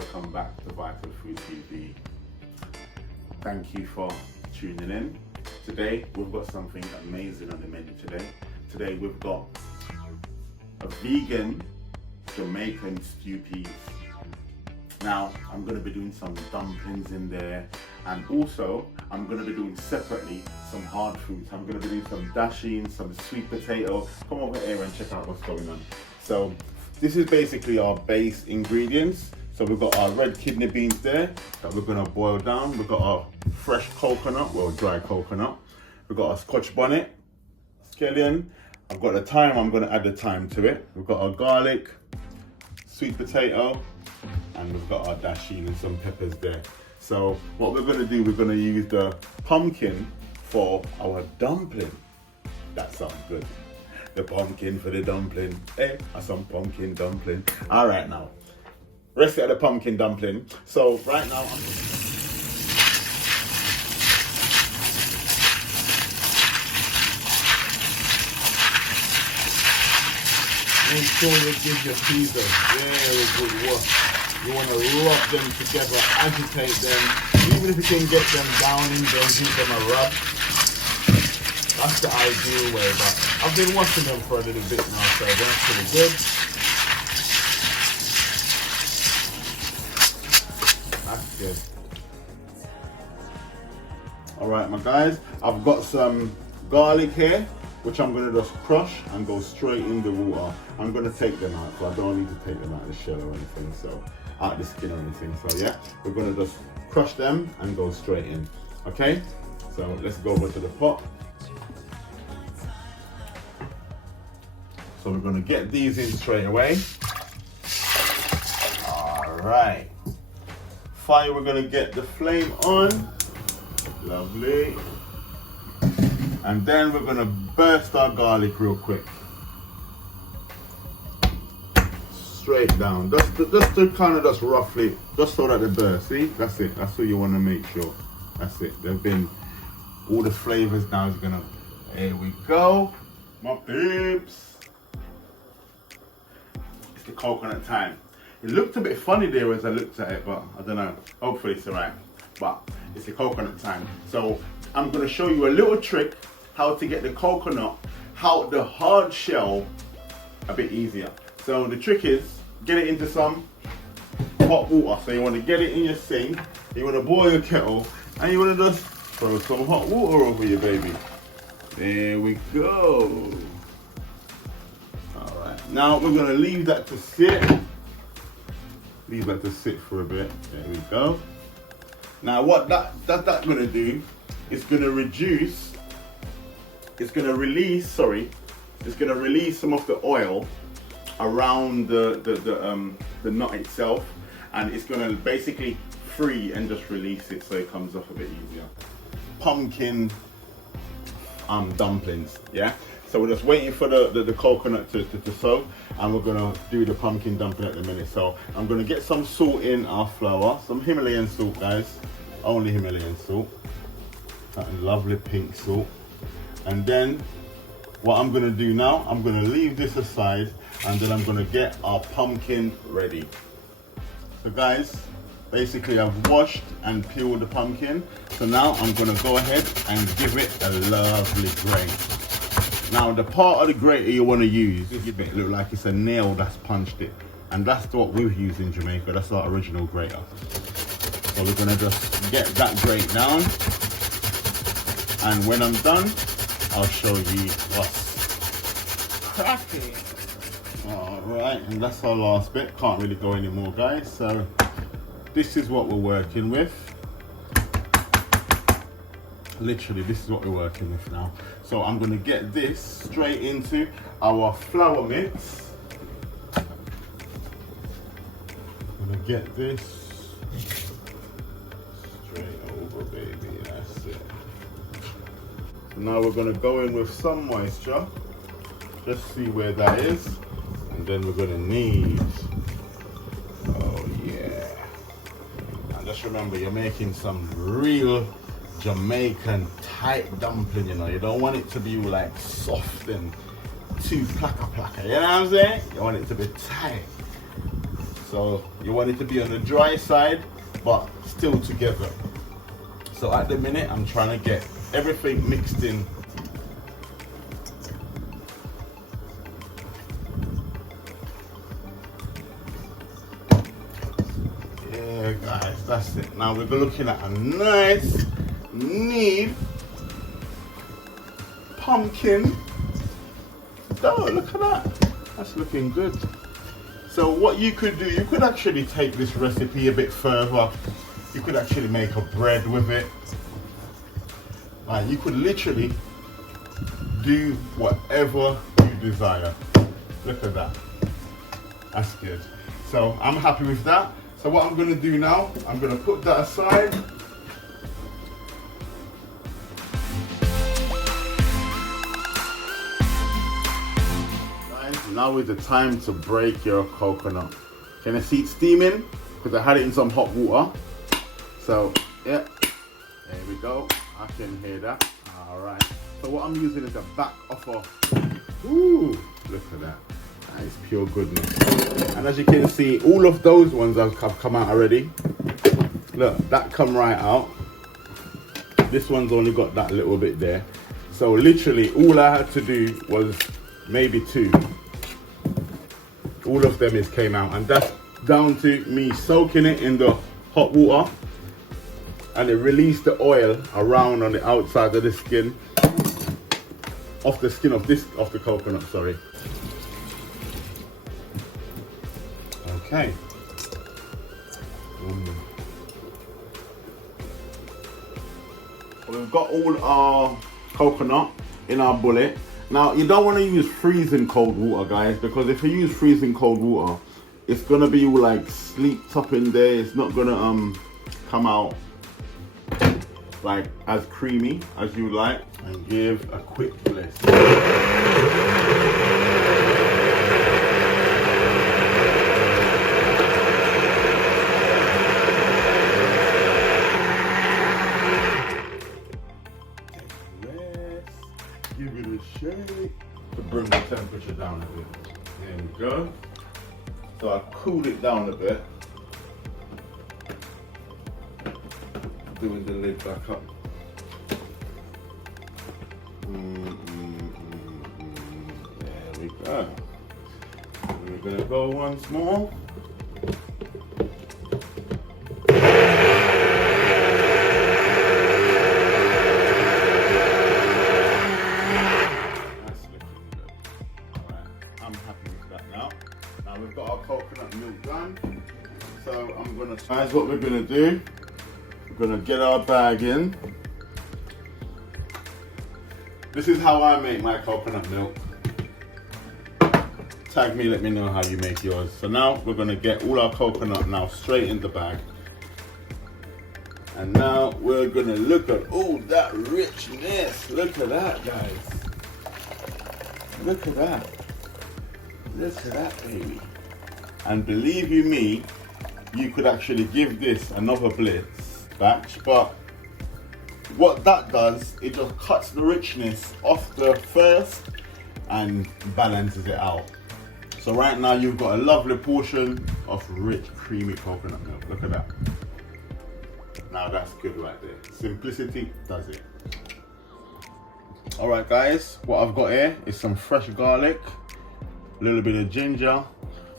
welcome back to Vital Food TV. Thank you for tuning in. Today we've got something amazing on the menu today. Today we've got a vegan Jamaican Stewpeas. Now I'm going to be doing some dumplings in there, and also I'm going to be doing separately some hard foods. I'm going to be doing some dasheen, some sweet potato. Come over here and check out what's going on. So this is basically our base ingredients. So we've got our red kidney beans there that we're going to boil down. We've got our fresh coconut, well, dry coconut. We've got our scotch bonnet, scallion. I've got the thyme, I'm going to add the thyme to it. We've got our garlic, sweet potato, and we've got our dasheen and some peppers there. So what we're going to do, we're going to use the pumpkin for our dumpling. That sounds good. The pumpkin for the dumpling. Hey, some pumpkin dumpling. All right now. Recipe of the pumpkin dumpling. So right now I'm make sure you give your peas a very good work. You want to rub them together, agitate them. Even if you can get them down in there, give them a rub. That's the ideal way, but I've been watching them for a little bit now, so that's pretty good. That's good. Alright my guys, I've got some garlic here, which I'm going to just crush and go straight in the water. I'm going to take them out, so I don't need to take them out of the shell or anything, so out the skin or anything. So yeah, we're going to just crush them and go straight in. Okay, so let's go over to the pot. So we're going to get these in straight away. All right. Fire, we're going to get the flame on. Lovely. And then we're going to burst our garlic real quick. Straight down. Just to kind of just roughly, just so that they burst. See? That's it. That's what you want to make sure. That's it. They've been, all the flavors now is going to, here we go. My peeps. It's the coconut time. It looked a bit funny there as I looked at it, but I don't know. Hopefully it's alright. But it's the coconut time. So I'm going to show you a little trick how to get the coconut out the hard shell a bit easier. So the trick is, get it into some hot water. So you want to get it in your sink, you want to boil your kettle, and you want to just throw some hot water over your baby. There we go. Alright, now we're going to leave that to sit. Leave that to sit for a bit. There we go. Now what that's going to do, it's going to reduce, it's going to release some of the oil around the nut itself, and it's going to basically free and just release it so it comes off a bit easier. Pumpkin dumplings, yeah? So we're just waiting for the coconut to soak, and we're gonna do the pumpkin dumpling at the minute. So I'm gonna get some salt in our flour, some Himalayan salt, guys, only Himalayan salt, that lovely pink salt. And then what I'm gonna do now, I'm gonna leave this aside, and then I'm gonna get our pumpkin ready. So guys, basically I've washed and peeled the pumpkin. So now I'm gonna go ahead and give it a lovely grate. Now the part of the grater you want to use, it look like it's a nail that's punched it. And that's what we've used in Jamaica, that's our original grater. So we're gonna just get that grate down. And when I'm done, I'll show you what's cracking. Alright, and that's our last bit. Can't really go anymore, guys. So this is what we're working with. Literally, this is what we're working with now. So I'm going to get this straight into our flour mix. I'm going to get this straight over, baby. That's it. So now we're going to go in with some moisture. Just see where that is. And then we're going to need, oh yeah. And just remember, you're making some real Jamaican tight dumpling, you know. You don't want it to be like soft and too plaka, you know what I'm saying? You want it to be tight. So you want it to be on the dry side, but still together. So at the minute, I'm trying to get everything mixed in. Yeah, guys, that's it. Now we're looking at a nice, neat pumpkin. Oh, look at that. That's looking good. So what you could do, you could actually take this recipe a bit further. You could actually make a bread with it. Like, you could literally do whatever you desire. Look at that. That's good. So I'm happy with that. So what I'm going to do now, I'm going to put that aside. Now is the time to break your coconut. Can you see it steaming? Because I had it in some hot water. So, yeah, there we go. I can hear that. All right. So what I'm using is the back of a, ooh, look at that. That is pure goodness. And as you can see, all of those ones have come out already. Look, that come right out. This one's only got that little bit there. So literally all I had to do was maybe 2. All of them came out, and that's down to me soaking it in the hot water, and it released the oil around on the outside of the skin, off the skin of the coconut, sorry. Okay. We've got all our coconut in our bullet. Now, you don't want to use freezing cold water, guys, because if you use freezing cold water, it's going to be all like sleeped up in there. It's not going to come out like as creamy as you like. And give a quick bless. Give it a shake to bring the temperature down a bit. There we go. So I cooled it down a bit. Doing the lid back up. There we go. We're gonna go once more. We've got our coconut milk done. So I'm gonna, guys, what we're gonna do, we're gonna get our bag in. This is how I make my coconut milk. Tag me, let me know how you make yours. So now we're gonna get all our coconut now straight in the bag. And now we're gonna look at all that richness. Look at that, guys. Look at that. Look at that, baby. And believe you me, you could actually give this another blitz batch, but what that does, it just cuts the richness off the first and balances it out. So right now you've got a lovely portion of rich, creamy coconut milk. Look at that. Now that's good right there. Simplicity does it. All right, guys, what I've got here is some fresh garlic, a little bit of ginger.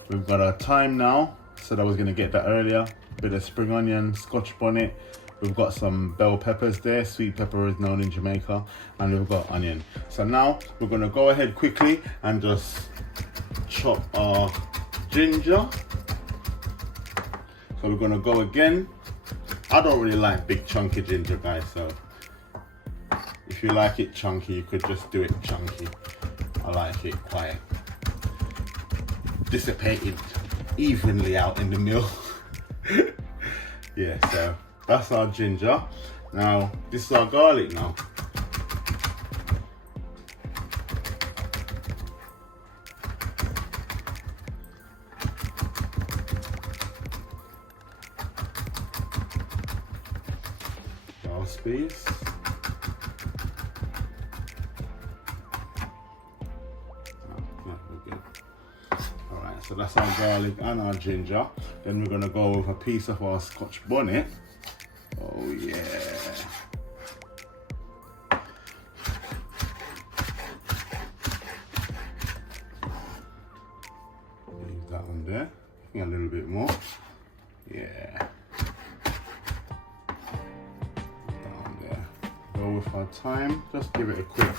We've got our thyme now. Said I was gonna get that earlier. Bit of spring onion, scotch bonnet. We've got some bell peppers there. Sweet pepper is known in Jamaica. And we've got onion. So now we're gonna go ahead quickly and just chop our ginger. So we're gonna go again. I don't really like big chunky ginger, guys, so if you like it chunky, you could just do it chunky. I like it quite dissipated evenly out in the middle. Yeah, so that's our ginger. Now this is our garlic now. Stewpeas. So that's our garlic and our ginger. Then we're gonna go with a piece of our Scotch bonnet. Oh yeah. Leave that on there. A little bit more. Yeah. Down there. Go with our thyme. Just give it a quick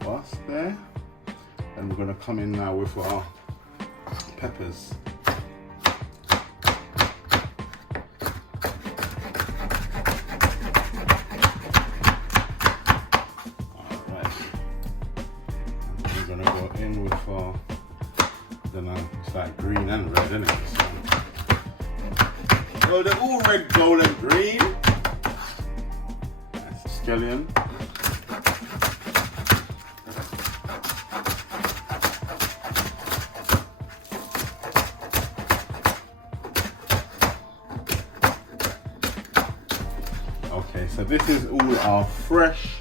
bust there. And we're gonna come in now with our peppers. Alright. We're gonna go in with our, I don't know, it's like green and red, isn't it? So they're all red, gold and green. Nice scallion. Okay, so this is all our fresh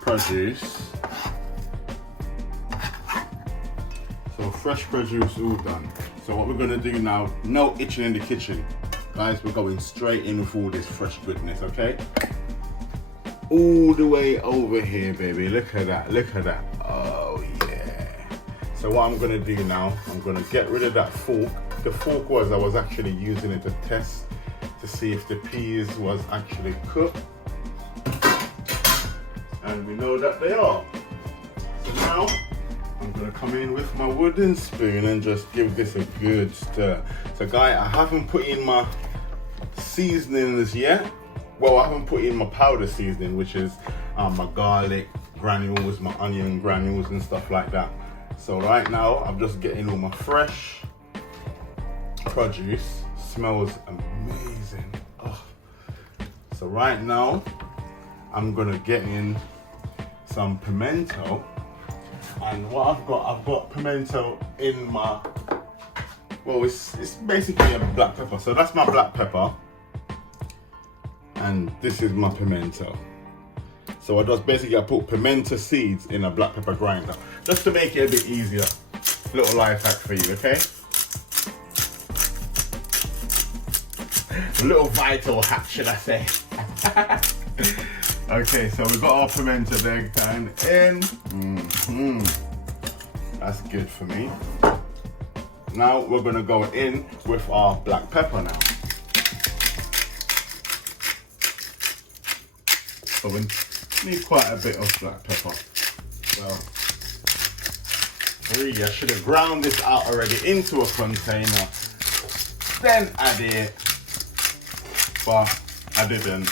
produce. So fresh produce all done. So what we're gonna do now, no itching in the kitchen. Guys, we're going straight in with all this fresh goodness, okay? All the way over here, baby. Look at that, look at that. Oh yeah. So what I'm gonna do now, I'm gonna get rid of that fork. The fork I was actually using it to test to see if the peas was actually cooked. And we know that they are. So now, I'm gonna come in with my wooden spoon and just give this a good stir. So guys, I haven't put in my seasonings yet. Well, I haven't put in my powder seasoning, which is my garlic granules, my onion granules and stuff like that. So right now, I'm just getting all my fresh produce. Smells amazing. Oh. So right now, I'm gonna get in some pimento. And what I've got pimento in my, well, it's basically a black pepper. So that's my black pepper. And this is my pimento. So I put pimento seeds in a black pepper grinder, just to make it a bit easier. Little life hack for you, okay? A little vital hack, should I say. Okay, so we've got our pimento there down in. That's good for me. Now we're gonna go in with our black pepper now. So we need quite a bit of black pepper. So really, I should have ground this out already into a container, then add it, but I didn't.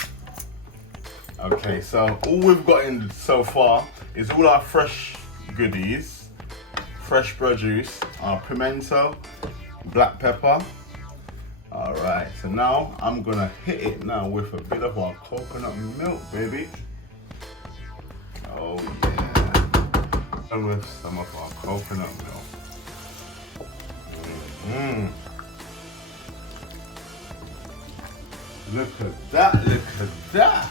Okay, so all we've got in so far is all our fresh goodies, fresh produce, our pimento, black pepper. All right, so now I'm gonna hit it now with a bit of our coconut milk, baby. Oh yeah, and with some of our coconut milk. Look at that, look at that.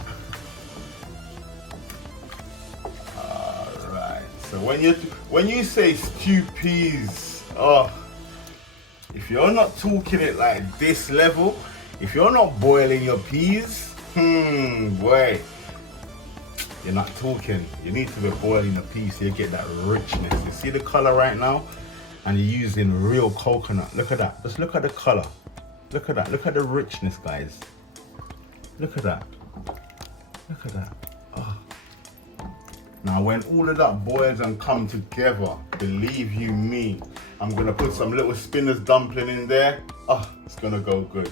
So when you say Stewpeas, oh, if you're not talking it like this level, if you're not boiling your peas, boy, you're not talking. You need to be boiling the peas so you get that richness. You see the color right now? And you're using real coconut. Look at that. Just look at the color. Look at that. Look at the richness, guys. Look at that. Look at that. Oh. Now when all of that boils and come together, believe you me, I'm gonna put some little spinner's dumpling in there. Oh, it's gonna go good.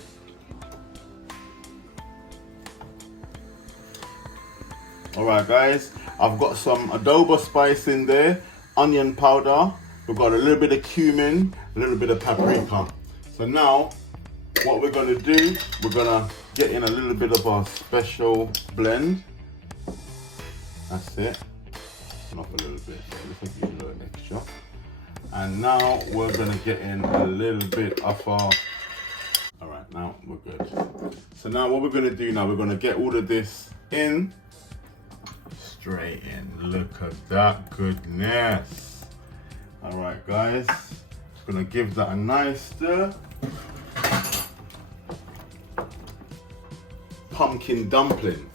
All right guys, I've got some adobo spice in there, onion powder, we've got a little bit of cumin, a little bit of paprika. So now, what we're gonna do, we're gonna get in a little bit of our special blend. That's it. Off a little bit, let's give it a little extra. And now we're gonna get in a little bit of our, all right, now we're good. So now what we're gonna do now, we're gonna get all of this in, straight in. Look at that goodness. All right guys, Gonna give that a nice stir. Pumpkin dumpling.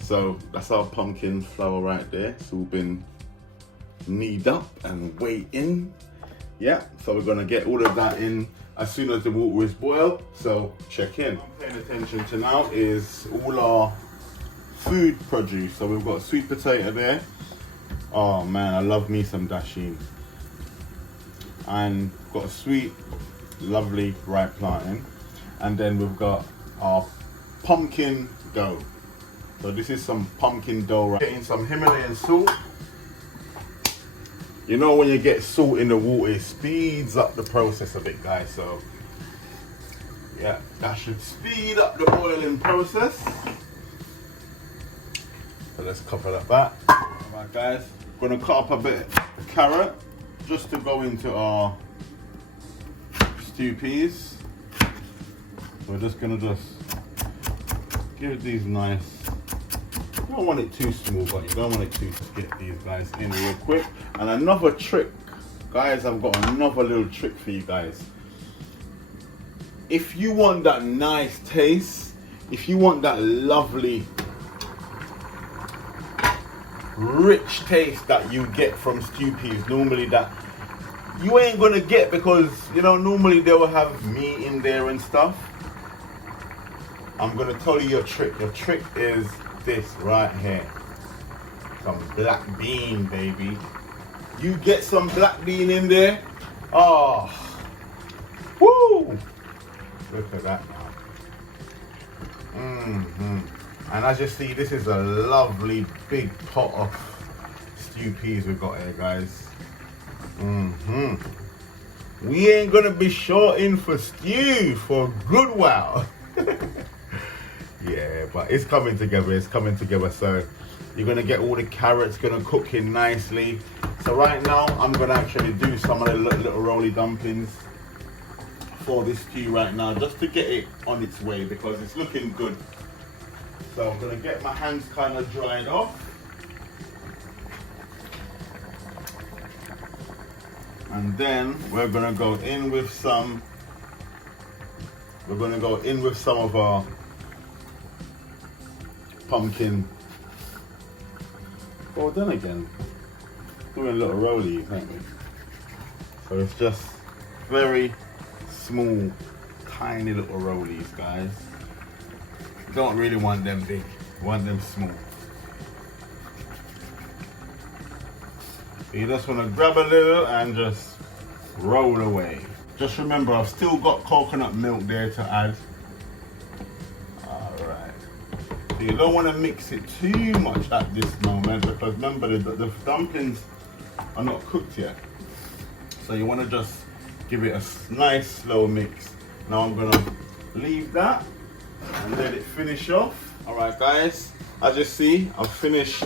So that's our pumpkin flour right there. It's all been kneaded up and waiting. Yeah, so we're gonna get all of that in as soon as the water is boiled. So check in. What I'm paying attention to now is all our food produce. So we've got sweet potato there. Oh man, I love me some dasheen. And got a sweet, lovely ripe plantain. And then we've got our pumpkin dough. So this is some pumpkin dough, right? Getting some Himalayan salt. You know when you get salt in the water, it speeds up the process a bit, guys. So yeah, that should speed up the boiling process. So let's cover that back. Alright guys, gonna cut up a bit of carrot just to go into our Stewpeas. We're just gonna give these nice. You don't want it too small, but you don't want it to get these guys in real quick. And another trick, guys, I've got another little trick for you guys. If you want that nice taste, if you want that lovely, rich taste that you get from Stewpeas, normally that you ain't gonna get because, you know, normally they will have meat in there and stuff. I'm gonna tell you your trick. Your trick is this right here. Some black bean, baby. You get some black bean in there. Oh, woo! Look at that now. And as you see, this is a lovely big pot of Stewpeas we've got here, guys. We ain't gonna be shorting for stew for a good while. Yeah, but it's coming together, so you're gonna get all the carrots gonna cook in nicely. So right now I'm gonna actually do some of the little roly dumplings for this stew right now, just to get it on its way because it's looking good. So I'm gonna get my hands kind of dried off. And then we're gonna go in with some of our pumpkin. Well, then again, doing little rollies, aren't we? So it's just very small, tiny little rollies, guys. Don't really want them big, want them small. You just want to grab a little and just roll away. Just remember, I've still got coconut milk there to add. Alright. So you don't want to mix it too much at this moment because remember the dumplings are not cooked yet. So you want to just give it a nice slow mix. Now I'm going to leave that and let it finish off. Alright guys, as you see, I've finished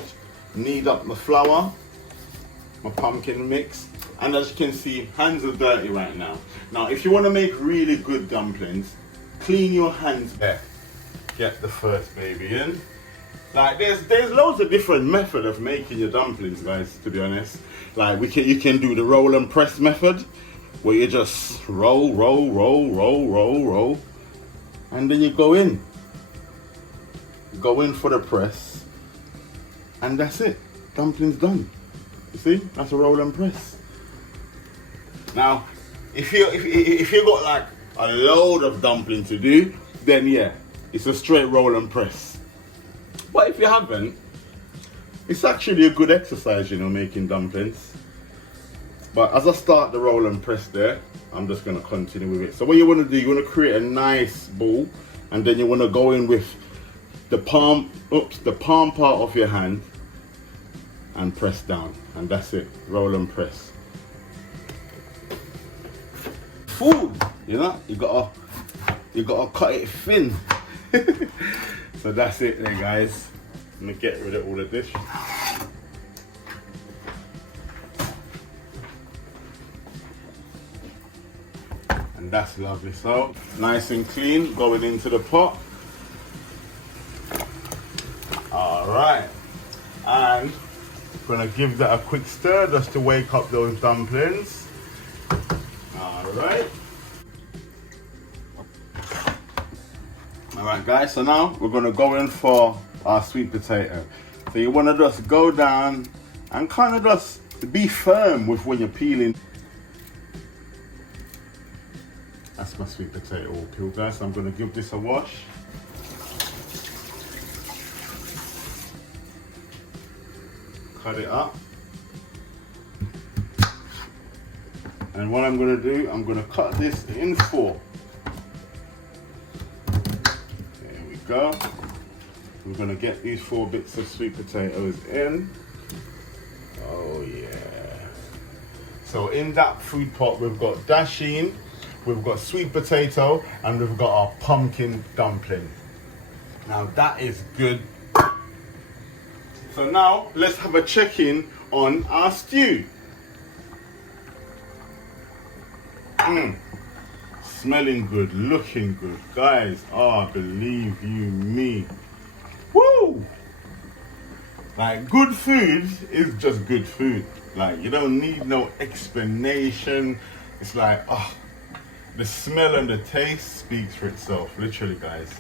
knead up my flour, my pumpkin mix, and as you can see, hands are dirty right now. Now if you want to make really good dumplings, clean your hands there. Get the first baby in. Like there's loads of different method of making your dumplings, guys, to be honest. Like you can do the roll and press method, where you just roll, and then you go in for the press, and that's it. Dumplings done. You see, that's a roll and press. Now, if you got like a load of dumpling to do, then yeah, it's a straight roll and press. But if you haven't, it's actually a good exercise, you know, making dumplings. But as I start the roll and press there, I'm just gonna continue with it. So what you wanna do, you wanna create a nice ball, and then you wanna go in with the palm part of your hand and press down, and that's it. Roll and press. Food, you know, you gotta cut it thin. So that's it there, guys. I'm gonna get rid of all the dish. And that's lovely. So nice and clean, going into the pot. All right, and gonna give that a quick stir just to wake up those dumplings. All Alright guys, so now we're gonna go in for our sweet potato. So you wanna just go down and kind of just be firm with when you're peeling. That's my sweet potato all peeled, guys. So I'm gonna give this a wash. Cut it up. And what I'm gonna do, I'm gonna cut this in 4. There we go. We're gonna get these 4 bits of sweet potatoes in. Oh yeah. So in that food pot, we've got dasheen, we've got sweet potato, and we've got our pumpkin dumpling. Now that is good. So now let's have a check-in on our stew. Smelling good, looking good, guys. Oh, believe you me. Woo! Like, good food is just good food. Like, you don't need no explanation. It's like, oh, the smell and the taste speaks for itself, literally, guys.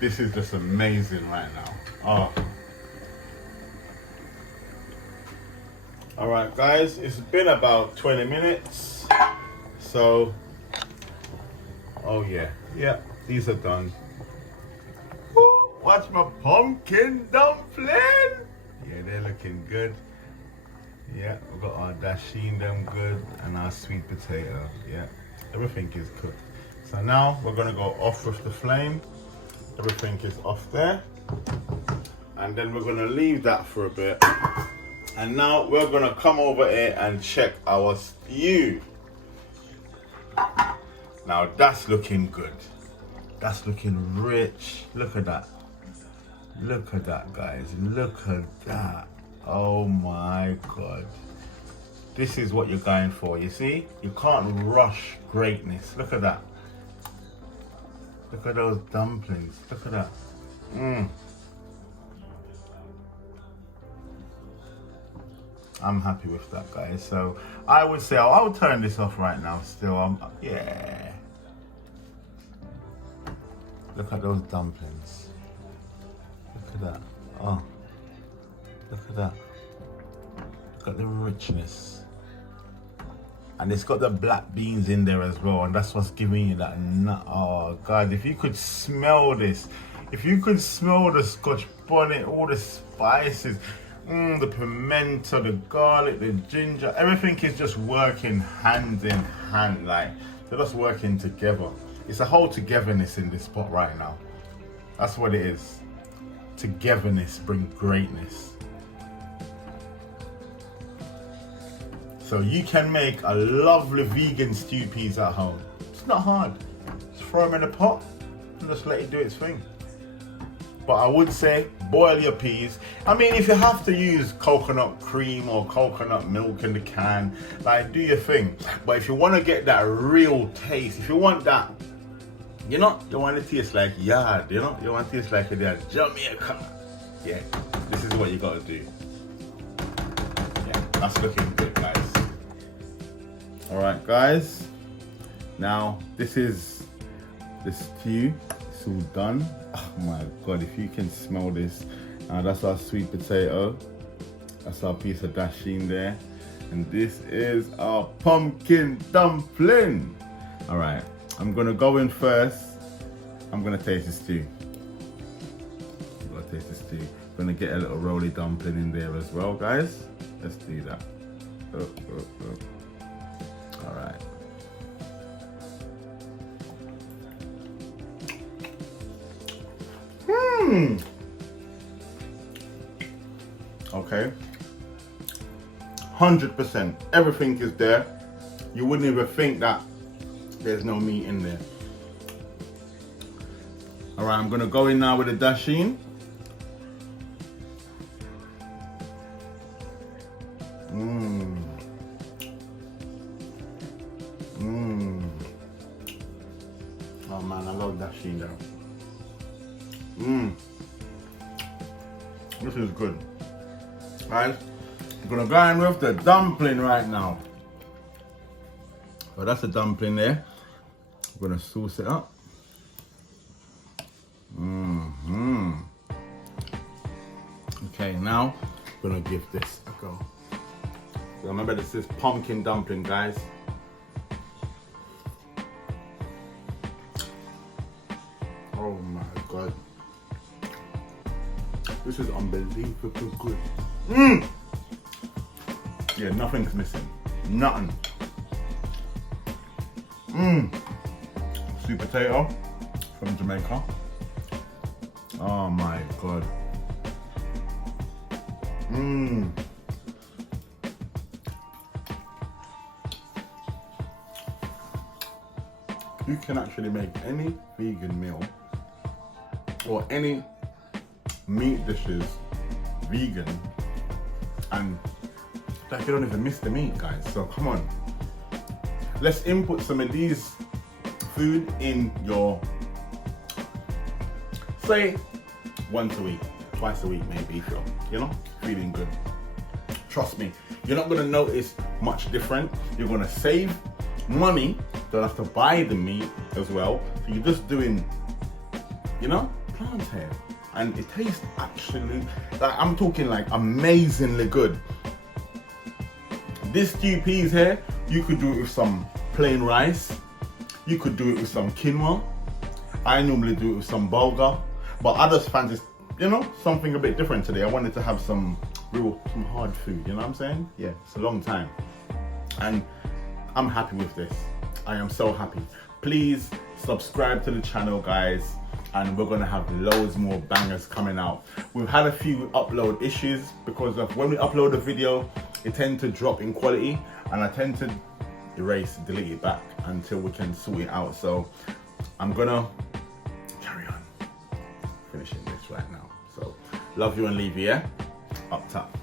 This is just amazing right now. Oh. All right, guys, it's been about 20 minutes. So, oh yeah, these are done. Ooh, watch my pumpkin dumpling. Yeah, they're looking good. Yeah, we've got our dasheen them good and our sweet potato. Yeah, everything is cooked. So now we're gonna go off with the flame. Everything is off there. And then we're gonna leave that for a bit. And now we're gonna come over here and check our stew. Now that's looking good. That's looking rich. Look at that. Look at that, guys. Look at that. Oh my God. This is what you're going for, you see? You can't rush greatness. Look at that. Look at those dumplings. Look at that. I'm happy with that, guys. So I would say I'll turn this off right now still. Yeah. Look at those dumplings. Look at that. Oh. Look at that. Look at the richness. And it's got the black beans in there as well. And that's what's giving you that nut. Oh, God. If you could smell this. If you could smell the Scotch bonnet, all the spices. The pimento, the garlic, the ginger, everything is just working hand in hand, like they're just working together. It's a whole togetherness in this pot right now. That's what it is. Togetherness brings greatness. So you can make a lovely vegan stew peas at home. It's not hard. Just throw them in a pot and just let it do its thing. But I would say boil your peas. I mean, if you have to use coconut cream or coconut milk in the can, like, do your thing. But if you want to get that real taste, if you want that, you want to taste like yard, you want to taste like a Jamaican. Yeah, this is what you got to do. Yeah, that's looking good, guys. All right, guys. Now, this is the stew. It's all done. Oh my God, if you can smell this. That's our sweet potato. That's our piece of dasheen there. And this is our pumpkin dumpling. All right, I'm gonna go in first. I'm gonna taste the stew. I'm gonna taste the stew. I'm gonna get a little roly dumpling in there as well, guys. Let's do that. All right. Okay. 100%. Everything is there. You wouldn't even think that there's no meat in there. All right, I'm gonna go in now with the dasheen. Oh man, I love dasheen though. This is good. Right, I'm gonna go in with the dumpling right now. So that's a dumpling there. I'm gonna sauce it up. Okay, now I'm gonna give this a go. So remember, this is pumpkin dumpling, guys. Oh my god, this is unbelievably good. Yeah, nothing's missing, nothing. Sweet potato from Jamaica. Oh my god. You can actually make any vegan meal or any meat dishes vegan, and like you don't even miss the meat, guys. So come on, let's input some of these food in your, say, once a week, twice a week maybe, if you're feeling good. Trust me, you're not gonna notice much different. You're gonna save money, don't have to buy the meat as well. So you're just doing, plants here. And it tastes actually, like, I'm talking like amazingly good. This Stewpeas here, you could do it with some plain rice. You could do it with some quinoa. I normally do it with some bulgur, but others fancy, something a bit different today. I wanted to have some hard food, you know what I'm saying? Yeah, it's a long time. And I'm happy with this. I am so happy. Please subscribe to the channel, guys, and we're gonna have loads more bangers coming out. We've had a few upload issues because of when we upload a video, it tends to drop in quality, and I tend to delete it back until we can sort it out. So I'm gonna carry on finishing this right now. So love you and leave you, yeah? Up top.